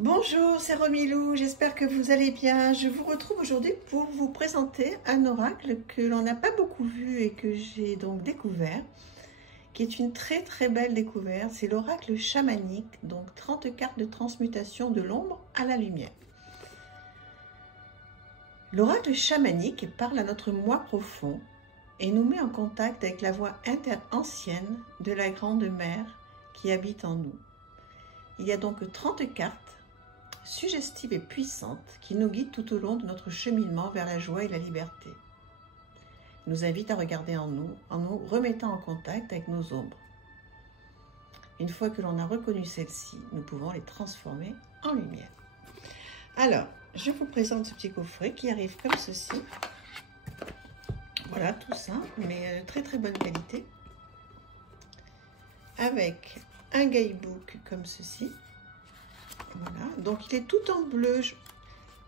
Bonjour, c'est Romilou, j'espère que vous allez bien. Je vous retrouve aujourd'hui pour vous présenter un oracle que l'on n'a pas beaucoup vu et que j'ai donc découvert, qui est une très belle découverte. C'est l'oracle chamanique, donc 30 cartes de transmutation de l'ombre à la lumière. L'oracle chamanique parle à notre moi profond et nous met en contact avec la voix ancienne de la grande mère qui habite en nous. Il y a donc 30 cartes suggestives et puissantes qui nous guident tout au long de notre cheminement vers la joie et la liberté. Il nous invite à regarder en nous remettant en contact avec nos ombres. Une fois que l'on a reconnu celles-ci, nous pouvons les transformer en lumière. Alors, je vous présente ce petit coffret qui arrive comme ceci. Voilà, tout simple, mais très bonne qualité. Avec un guidebook comme ceci. Voilà, donc il est tout en bleu.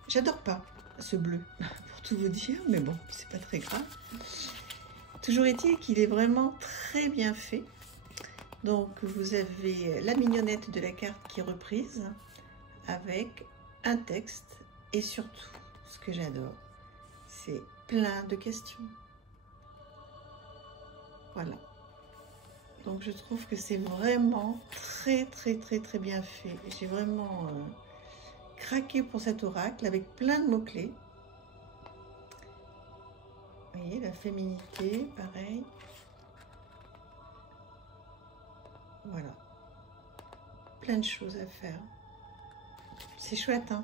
J'adore pas ce bleu, pour tout vous dire, mais bon, c'est pas très grave. Toujours est-il qu'il est vraiment très bien fait. Donc vous avez la mignonnette de la carte qui est reprise avec un texte et surtout, ce que j'adore, c'est plein de questions. Voilà. Donc je trouve que c'est vraiment très bien fait. J'ai vraiment craqué pour cet oracle avec plein de mots-clés. Vous voyez, la féminité, pareil. Voilà. Plein de choses à faire. C'est chouette, hein?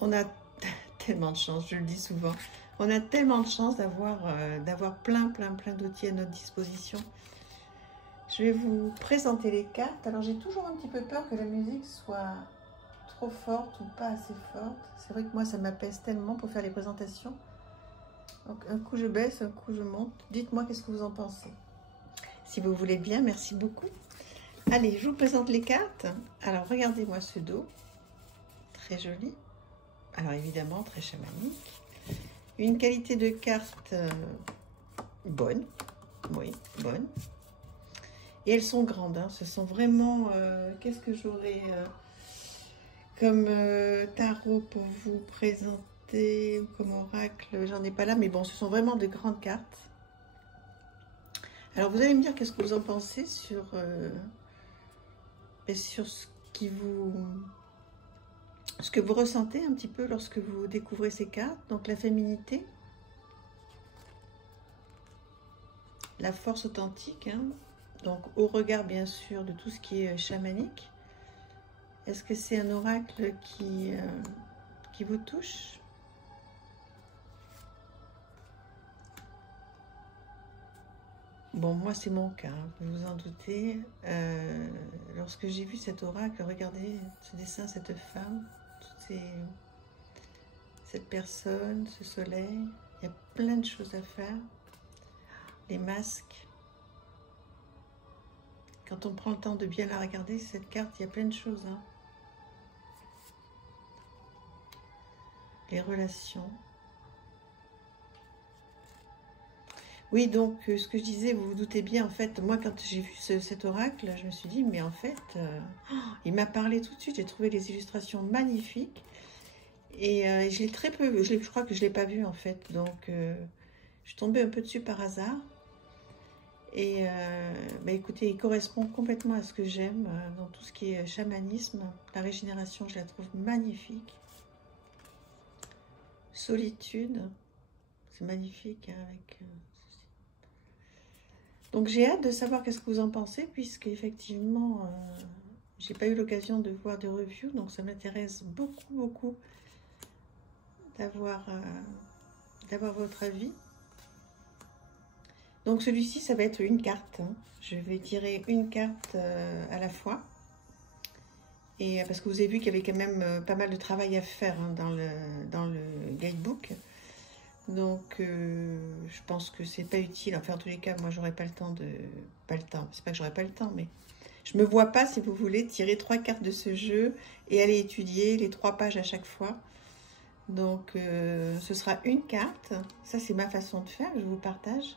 On a tellement de chance, je le dis souvent. On a tellement de chance d'avoir plein d'outils à notre disposition. Je vais vous présenter les cartes. Alors j'ai toujours un petit peu peur que la musique soit trop forte ou pas assez forte. C'est vrai que moi ça m'apaise tellement pour faire les présentations. Donc un coup je baisse, un coup je monte. Dites-moi qu'est-ce que vous en pensez. Si vous voulez bien, merci beaucoup. Allez, je vous présente les cartes. Alors regardez-moi ce dos. Très joli. Alors évidemment très chamanique. Une qualité de carte bonne. Oui, bonne. Et elles sont grandes, hein. Ce sont vraiment... qu'est-ce que j'aurais comme tarot pour vous présenter, comme oracle? J'en ai pas là, mais bon, ce sont vraiment de grandes cartes. Alors, vous allez me dire qu'est-ce que vous en pensez sur ce que vous ressentez un petit peu lorsque vous découvrez ces cartes. Donc, la féminité, la force authentique, hein. Donc, au regard, bien sûr, de tout ce qui est chamanique. Est-ce que c'est un oracle qui vous touche? Bon, moi, c'est mon cas, hein, vous vous en doutez. Lorsque j'ai vu cet oracle, regardez ce dessin, cette femme, cette personne, ce soleil, il y a plein de choses à faire. Les masques. Quand on prend le temps de bien la regarder, cette carte, il y a plein de choses, hein. Les relations. Oui, donc, ce que je disais, vous vous doutez bien, en fait, moi, quand j'ai vu cet oracle, je me suis dit, mais en fait, il m'a parlé tout de suite, j'ai trouvé les illustrations magnifiques, et je l'ai très peu, je crois que je ne l'ai pas vu, en fait, donc, je suis tombée un peu dessus par hasard, et bah, écoutez, il correspond complètement à ce que j'aime, dans tout ce qui est chamanisme, la régénération, je la trouve magnifique. Solitude, c'est magnifique, hein, avec... Donc j'ai hâte de savoir qu'est-ce que vous en pensez, puisque effectivement, j'ai pas eu l'occasion de voir des reviews, donc ça m'intéresse beaucoup d'avoir votre avis. Donc celui-ci, ça va être une carte, hein. Je vais tirer une carte à la fois. Et parce que vous avez vu qu'il y avait quand même pas mal de travail à faire, hein, dans le guidebook. Donc, je pense que c'est pas utile. Enfin, en tous les cas, moi, j'aurais pas le temps de... Pas le temps, c'est pas que j'aurais pas le temps, mais... Je me vois pas, si vous voulez, tirer 3 cartes de ce jeu et aller étudier les 3 pages à chaque fois. Donc, ce sera une carte. Ça, c'est ma façon de faire, je vous partage.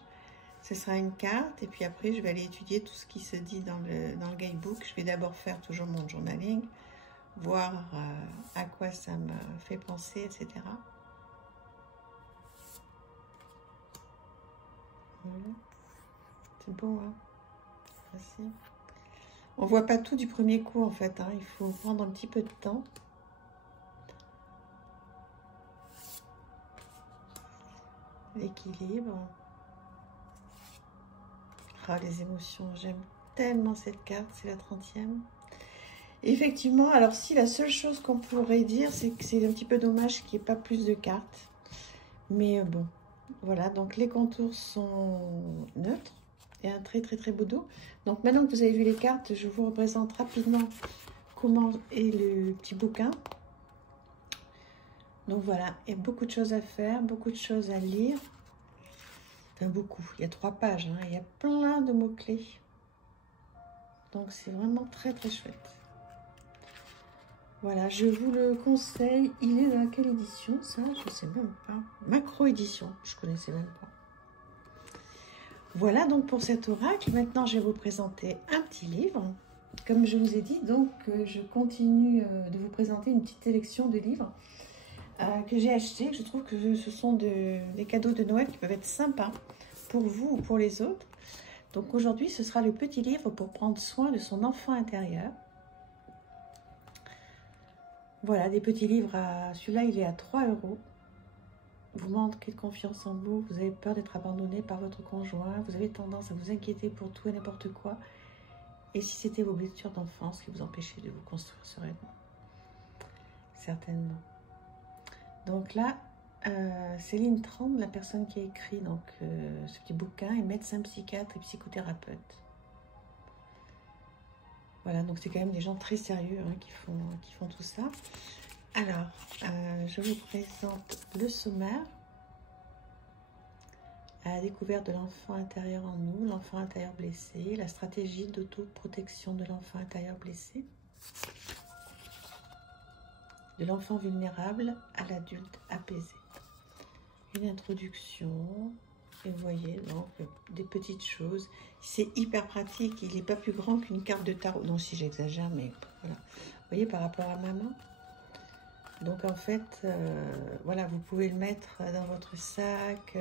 Ce sera une carte, et puis après, je vais aller étudier tout ce qui se dit dans le guidebook. Je vais d'abord faire toujours mon journaling, voir à quoi ça me fait penser, etc. Voilà. C'est beau, hein? Merci. On voit pas tout du premier coup, en fait, hein. Il faut prendre un petit peu de temps. L'équilibre. Ah, les émotions, j'aime tellement cette carte, c'est la 30e. Effectivement, alors si la seule chose qu'on pourrait dire, c'est que c'est un petit peu dommage qu'il n'y ait pas plus de cartes. Mais bon, voilà, donc les contours sont neutres et un très très très beau dos. Donc maintenant que vous avez vu les cartes, je vous représente rapidement comment est le petit bouquin. Donc voilà, il y a beaucoup de choses à faire, beaucoup de choses à lire. Enfin beaucoup, il y a 3 pages, hein, il y a plein de mots-clés. Donc c'est vraiment très très chouette. Voilà, je vous le conseille. Il est dans quelle édition, ça? Je sais même pas. Macro édition, je connaissais même pas. Voilà donc pour cet oracle. Maintenant, je vais vous présenter un petit livre. Comme je vous ai dit, donc, je continue de vous présenter une petite sélection de livres que j'ai achetés. Je trouve que ce sont des cadeaux de Noël qui peuvent être sympas pour vous ou pour les autres. Donc aujourd'hui, ce sera le petit livre pour prendre soin de son enfant intérieur. Voilà, des petits livres. Celui-là, il est à 3 €. Vous manquez de confiance en vous, vous avez peur d'être abandonné par votre conjoint, vous avez tendance à vous inquiéter pour tout et n'importe quoi. Et si c'était vos blessures d'enfance qui vous empêchaient de vous construire sereinement? Certainement. Donc là, Céline Trand, la personne qui a écrit donc, ce petit bouquin, est médecin psychiatre et psychothérapeute. Voilà, donc c'est quand même des gens très sérieux hein, qui font tout ça. Alors, je vous présente le sommaire. À la découverte de l'enfant intérieur en nous, l'enfant intérieur blessé, la stratégie d'autoprotection de l'enfant intérieur blessé, de l'enfant vulnérable à l'adulte apaisé. Une introduction, et vous voyez, donc des petites choses. C'est hyper pratique, il n'est pas plus grand qu'une carte de tarot. Non, si j'exagère, mais voilà. Vous voyez, par rapport à ma main. Donc en fait, voilà, vous pouvez le mettre dans votre sac.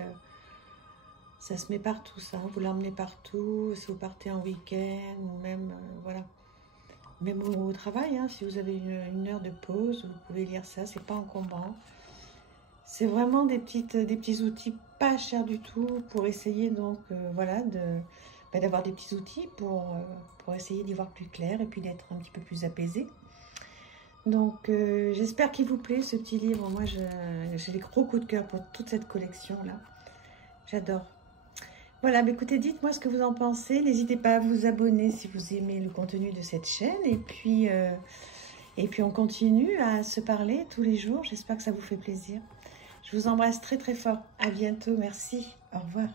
Ça se met partout, ça. Vous l'emmenez partout, si vous partez en week-end, ou même, voilà. Même au travail, hein, si vous avez une heure de pause, vous pouvez lire ça, c'est pas encombrant. C'est vraiment des petits outils pas chers du tout pour essayer, donc, voilà, d'avoir des petits outils pour essayer d'y voir plus clair et puis d'être un petit peu plus apaisé. Donc, j'espère qu'il vous plaît, ce petit livre. Moi, j'ai des gros coups de cœur pour toute cette collection-là. J'adore. Voilà, bah écoutez, dites-moi ce que vous en pensez. N'hésitez pas à vous abonner si vous aimez le contenu de cette chaîne. Et puis on continue à se parler tous les jours. J'espère que ça vous fait plaisir. Je vous embrasse très très fort. À bientôt. Merci. Au revoir.